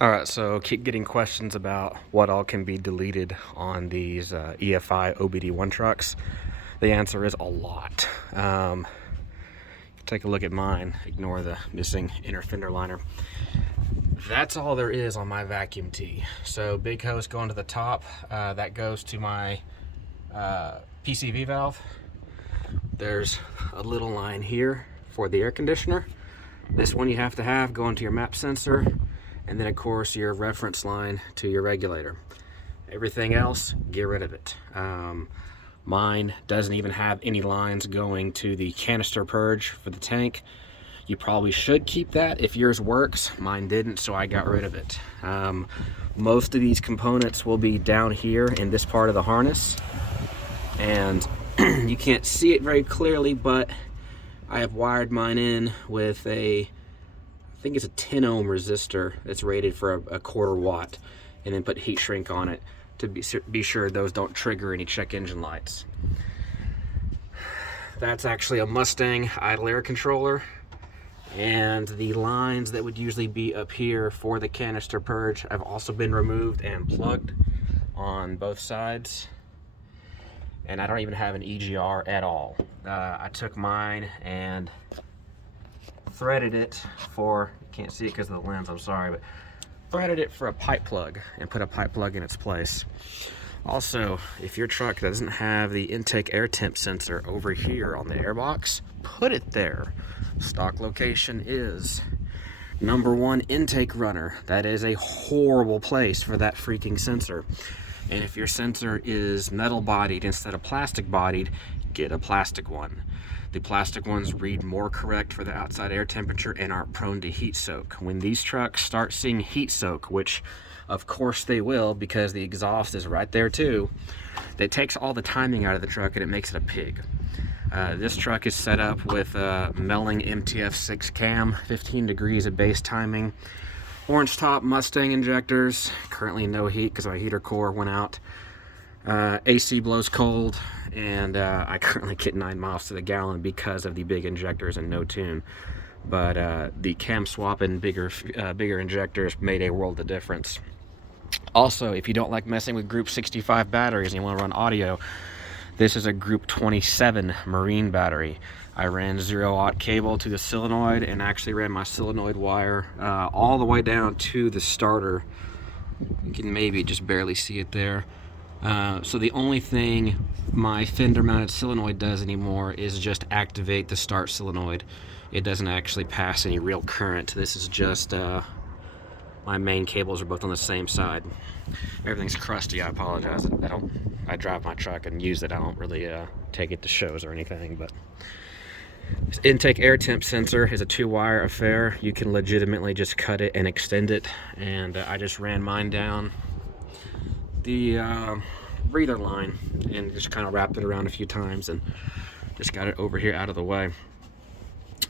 All right, so keep getting questions about what all can be deleted on these EFI OBD1 trucks. The answer is a lot. Take a look at mine. Ignore the missing inner fender liner. That's all there is on my vacuum tee. So big hose going to the top. That goes to my PCV valve. There's a little line here for the air conditioner. This one you have to have going to your map sensor. And then of course your reference line to your regulator. Everything else, get rid of it. Mine doesn't even have any lines going to the canister purge for the tank. You probably should keep that if yours works. Mine didn't, so I got rid of it. Most of these components will be down here in this part of the harness. And you can't see it very clearly, but I have wired mine in with I think it's a 10 ohm resistor that's rated for a quarter watt, and then put heat shrink on it to be sure those don't trigger any check engine lights. That's actually a Mustang idle air controller, and the lines that would usually be up here for the canister purge have also been removed and plugged on both sides. And I don't even have an EGR at all. I took mine and threaded it for, you can't see it because of the lens, I'm sorry, but threaded it for a pipe plug and put a pipe plug in its place. Also, if your truck doesn't have the intake air temp sensor over here on the airbox, put it there. Stock location is #1 intake runner. That is a horrible place for that freaking sensor. And if your sensor is metal bodied instead of plastic bodied, get a plastic one. The plastic ones read more correct for the outside air temperature and aren't prone to heat soak. When these trucks start seeing heat soak, which of course they will because the exhaust is right there too, that takes all the timing out of the truck and it makes it a pig. This truck is set up with a Melling MTF6 cam, 15 degrees of base timing, orange top Mustang injectors, currently no heat because my heater core went out. AC blows cold, and I currently get 9 miles to the gallon because of the big injectors and no tune. But the cam swap and bigger injectors made a world of difference. Also, if you don't like messing with Group 65 batteries and you want to run audio, this is a Group 27 marine battery. I ran 0-aught cable to the solenoid and actually ran my solenoid wire all the way down to the starter. You can maybe just barely see it there. So the only thing my fender mounted solenoid does anymore is just activate the start solenoid. It doesn't actually pass any real current. This is just my main cables are both on the same side. Everything's crusty, I apologize. I drive my truck and use it. I don't really take it to shows or anything, but this intake air temp sensor is a 2-wire affair. You can legitimately just cut it and extend it, and I just ran mine down the breather line and just kind of wrapped it around a few times and just got it over here out of the way.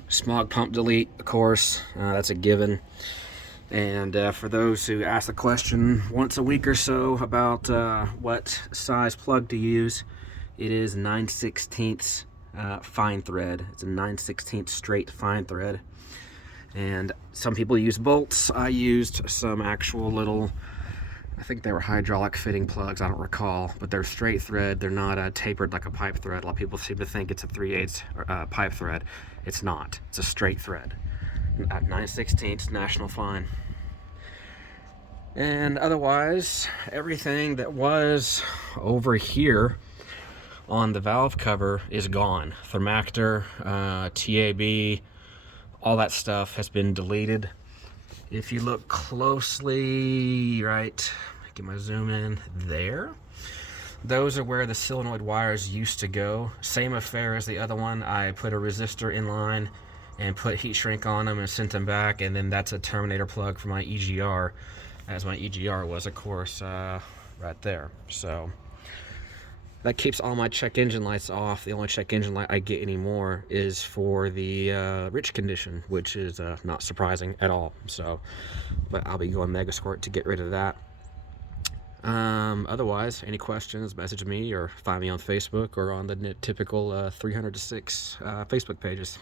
Smog pump delete, of course, that's a given. And for those who ask the question once a week or so about what size plug to use, it is 9/16 fine thread. It's a 9/16 straight fine thread. And some people use bolts. I used some actual little, I think they were hydraulic fitting plugs, I don't recall, but they're straight thread. They're not tapered like a pipe thread. A lot of people seem to think it's a 3/8 pipe thread. It's not. It's a straight thread. 9/16 National Fine. And otherwise, everything that was over here on the valve cover is gone. Thermactor, TAB, all that stuff has been deleted. If you look closely, right, get my zoom in there, those are where the solenoid wires used to go. Same affair as the other one. I put a resistor in line and put heat shrink on them and sent them back, and then that's a terminator plug for my EGR, as my EGR was, of course, right there. So that keeps all my check engine lights off. The only check engine light I get anymore is for the rich condition, which is not surprising at all. So, but I'll be going Mega Squirt to get rid of that. Otherwise, any questions, message me or find me on Facebook or on the typical 300 to 6 Facebook pages.